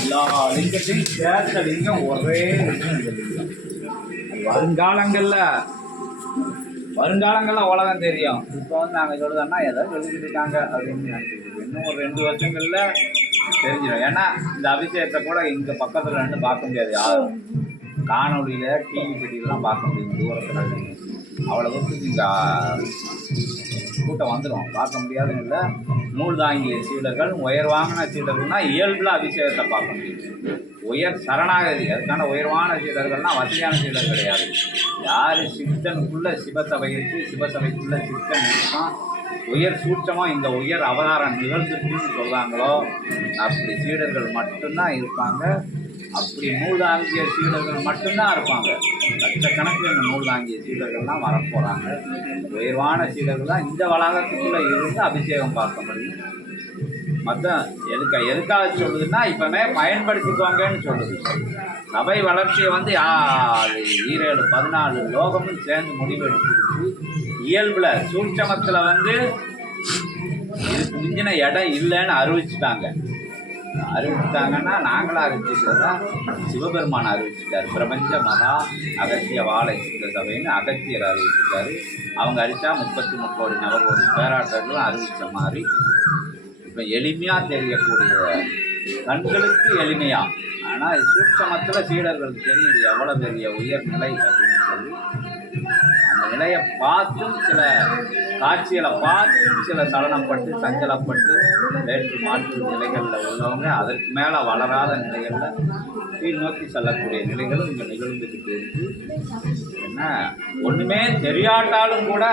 எல்லா லிங்கத்தையும் சேர்த்த லிங்கம் ஒரே லிங்கம் வருங்காலங்கள்ல வருங்காலங்கள்ல உலகம் தெரியும். இப்போ வந்து நாங்கள் சொல்லுதோம்னா ஏதோ எழுதிட்டு இருக்காங்க அப்படின்னு நினைச்சிட்டு இன்னும் ஒரு ரெண்டு வருஷங்கள்ல தெரிஞ்சிடும். ஏன்னா இந்த அபிஷேகத்தை கூட இங்க பக்கத்துல நின்று பார்க்க முடியாது யாரும். காணொளியில டிவி பெட்டியிலாம் பார்க்க முடியும். தூரத்தில் நின்னு. அவ்வளோ கூட்டம் வந்துடும் பார்க்க முடியாது இல்லை நூல் தாங்கிய சீடர்கள் வாகன சீடர்கள்னால் இயல்புல அபிஷேகத்தை பார்க்க முடியும். உயர் சரணாகதி அதுக்கான உயர்வான சீடர்கள்னால் வசதியான சீடர் கிடையாது. யார் சித்தனுக்குள்ள சிவசபை இருக்குது சிவசபைக்குள்ள சித்தன் இருக்கான் உயர் சூட்சமாக இந்த உயர் அவதாரம் நிகழ்ந்துருக்குன்னு சொல்கிறாங்களோ அப்படி சீடர்கள் மட்டும்தான் இருப்பாங்க. அப்படி நூல் சீடர்கள் மட்டும்தான் இருப்பாங்க. லட்சக்கணக்கில் இந்த நூல் தாங்கிய சீடர்கள்லாம் வரப்போகிறாங்க உயர்வான சீடர்கள் தான் இந்த வளாகத்துக்குள்ளே இருந்து அபிஷேகம் பார்க்க முடியும் மற்ற எதுக்க எதுக்காக சொல்லுதுன்னா இப்போமே பயன்படுத்திக்கோங்கன்னு சொல்லுது. சபை வளர்ச்சியை வந்து அது ஈரேழு பதினாலு லோகமும் சேர்ந்து முடிவெடுத்துருக்கு இயல்பில் சூட்சமத்தில் வந்து இதுக்கு மிஞ்சின இடம் இல்லைன்னு அறிவிச்சிட்டாங்க. அறிவித்தாங்கன்னா நாங்களாக அறிவிச்சிக்கிறதா சிவபெருமான் அறிவிச்சிட்டாரு. பிரபஞ்ச மகா அகத்திய வாழை சித்த சபைன்னு அகத்தியர் அறிவிச்சிருக்காரு அவங்க அடித்தா முப்பத்தி முக்கோடி நவகோடி பேராட்டர்களும் அறிவித்த மாதிரி இப்போ எளிமையாக தெரியக்கூடிய கண்களுக்கு எளிமையாக ஆனால் சூட்சமத்தில் சீடர்களுக்கு தெரியும் இது எவ்வளோ பெரிய உயர்நிலை அப்படின்னு சொல்லி. நிலையை பார்த்தும் சில காட்சிகளை பார்த்தும் சில சலனப்பட்டு சஞ்சலப்பட்டு வேற்று மாற்று நிலைகளில் உள்ளவங்க அதற்கு மேலே வளராத நிலைகளில் கீழ் நோக்கி செல்லக்கூடிய நிலைகளும் இங்கே நிகழ்ந்துக்கிட்டு இருக்கு. என்ன? ஒன்றுமே தெரியாட்டாலும் கூட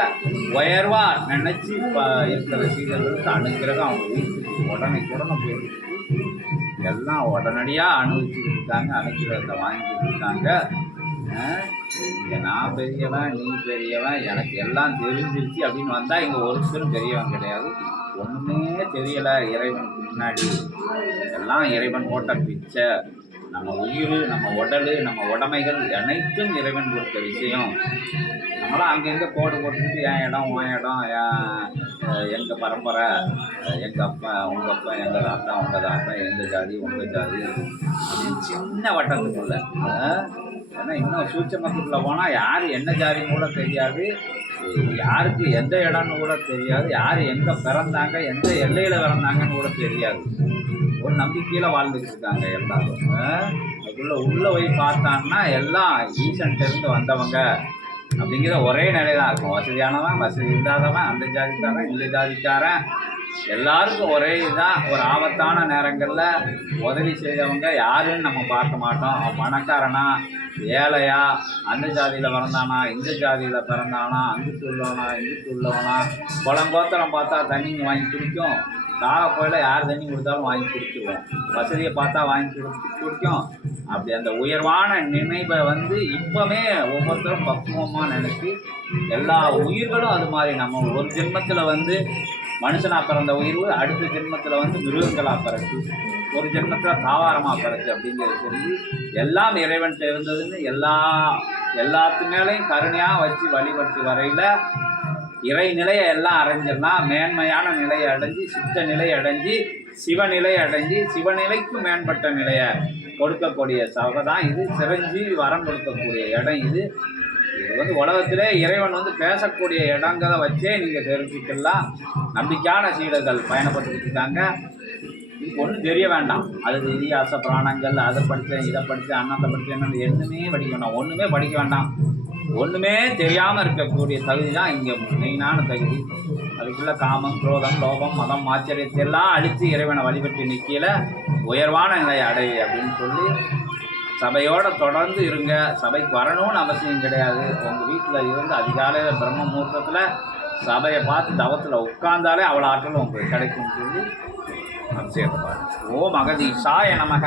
உயர்வாக நினச்சி இப்போ இருக்கிற சீடர்களுக்கு அனுகிரகம் அவங்க வீட்டுக்கு உடனே உடனே போயிட்டு எல்லாம் உடனடியாக அனுபவிச்சுக்கிட்டு இருக்காங்க அணுகிறத வாங்கிட்டு இருக்காங்க. இங்க நான் பெரியவன் நீ பெரியவன் எனக்கு எல்லாம் தெரிஞ்சிருச்சு அப்படின்னு வந்தால் இங்கே ஒருத்தரும் பெரியவன் கிடையாது. ஒன்றுமே தெரியலை இறைவனுக்கு முன்னாடி எல்லாம் இறைவன் போட்ட பிச்சை. நம்ம உயிர் நம்ம உடல் நம்ம உடமைகள் அனைத்தும் இறைவன் கொடுத்த விஷயம். நம்மளாம் அங்கங்கே கோடு போட்டுட்டு என் இடம் உன் இடம்? எங்கள் பரம்பரை? எங்கள் அப்பா உங்கள் அப்பா எங்கள் தாத்தா உங்கள் தாத்தா எங்கள் ஜாதி உங்கள் ஜாதி? அப்படின்னு சின்ன வட்டத்துக்குள்ள ஏன்னா இன்னும் சூட்சமத்துக்குள்ளே போனால் யார் என்ன ஜாதின்னு கூட தெரியாது. யாருக்கு எந்த இடம்னு கூட தெரியாது. யார் எங்கே பிறந்தாங்க எந்த எல்லையில் பிறந்தாங்கன்னு கூட தெரியாது. ஒரு நம்பிக்கையில் வாழ்ந்துக்கிட்டு இருக்காங்க எல்லாரும். அதுக்குள்ளே உள்ளே உள்ள போய் பார்த்தான்னா எல்லாம் ஈசன்ட்டேருந்து வந்தவங்க அப்படிங்கிற ஒரே நிலை தான் இருக்கும். வசதியானவன் வசதி இல்லாதவன் அந்த ஜாதிக்காரன் இந்த ஜாதிக்காரன். எல்லாருக்கும் ஒரே இதுதான். ஒரு ஆபத்தான நேரங்களில் உதவி செய்தவங்க யாருன்னு நம்ம பார்க்க மாட்டோம். அவன் பணக்காரனா ஏழையா அந்த ஜாதியில் பிறந்தானா இந்த ஜாதியில் பிறந்தானா அங்கிட்டு உள்ளவனா இங்கிட்டு உள்ளவனா குளம்போத்திரம் பார்த்தா தண்ணி வாங்கி குடிக்கும். காலை போயில யார் தண்ணி கொடுத்தாலும் வாங்கி குடிச்சிருவோம். வசதியை பார்த்தா வாங்கி குடிச்சு குடிக்கும். அப்படி அந்த உயர்வான நினைவை வந்து இப்போவே ஒவ்வொருத்தரும் பக்குவமாக நினச்சி எல்லா உயிர்களும் அது மாதிரி நம்ம ஒரு ஜென்மத்தில் வந்து மனுஷனாக பிறந்த உயிர் அடுத்த ஜென்மத்தில் வந்து மிருகங்களாக பிறகு ஒரு ஜென்மத்தில் தாவாரமாக பிறகு அப்படிங்கிறது சொல்லி எல்லாம் இறைவன்கிட்ட இருந்ததுன்னு எல்லா எல்லாத்து மேலேயும் கருணையாக வச்சு வழிபட்டு வரையில் இறை நிலையை எல்லாம் அடைஞ்சிருந்தா மேன்மையான நிலையை அடைஞ்சு சித்த நிலை அடைஞ்சு சிவநிலை அடைஞ்சு சிவநிலைக்கு மேம்பட்ட நிலையை கொடுக்கக்கூடிய சபை தான் இது. சிரஞ்சீவி வரம் கொடுக்கக்கூடிய இடம் இது. இது வந்து உலகத்திலே இறைவன் வந்து பேசக்கூடிய இடங்களை வச்சே நீங்கள் தெரிஞ்சுக்கலாம். நம்பிக்கையான சீடர்கள் பயணப்பட்டுக்கிட்டு இருக்காங்க. இது ஒன்றும் தெரிய வேண்டாம். அது இதிகாச புராணங்கள் அதை படித்தேன் இதை படித்தேன் அண்ணத்தை படித்தேன் எதுவுமே படிக்க வேண்டாம். ஒன்றுமே படிக்க வேண்டாம். ஒன்றுமே தெரியாமல் இருக்கக்கூடிய தகுதி தான் இங்கே மெயினான தகுதி. அதுக்குள்ளே காமம் குரோதம் லோபம் மதம் ஆச்சரியத்தை எல்லாம் அழித்து இறைவனை வழிபட்டு நிற்கையில் உயர்வான நிலை அடை அப்படின்னு சொல்லி சபையோட தொடர்ந்து இருங்க. சபைக்கு வரணும்னு அவசியம் கிடையாது. உங்கள் வீட்டில் இருந்து அதிகாலையில் பிரம்ம முகூர்த்தத்தில் சபையை பார்த்து தவத்தில் உட்கார்ந்தாலே அவ்வளோ ஆற்றலும் உங்களுக்கு கிடைக்கும் சொல்லி அவசியத்தை பாருங்க ஓம் அகதீஷாய நமக.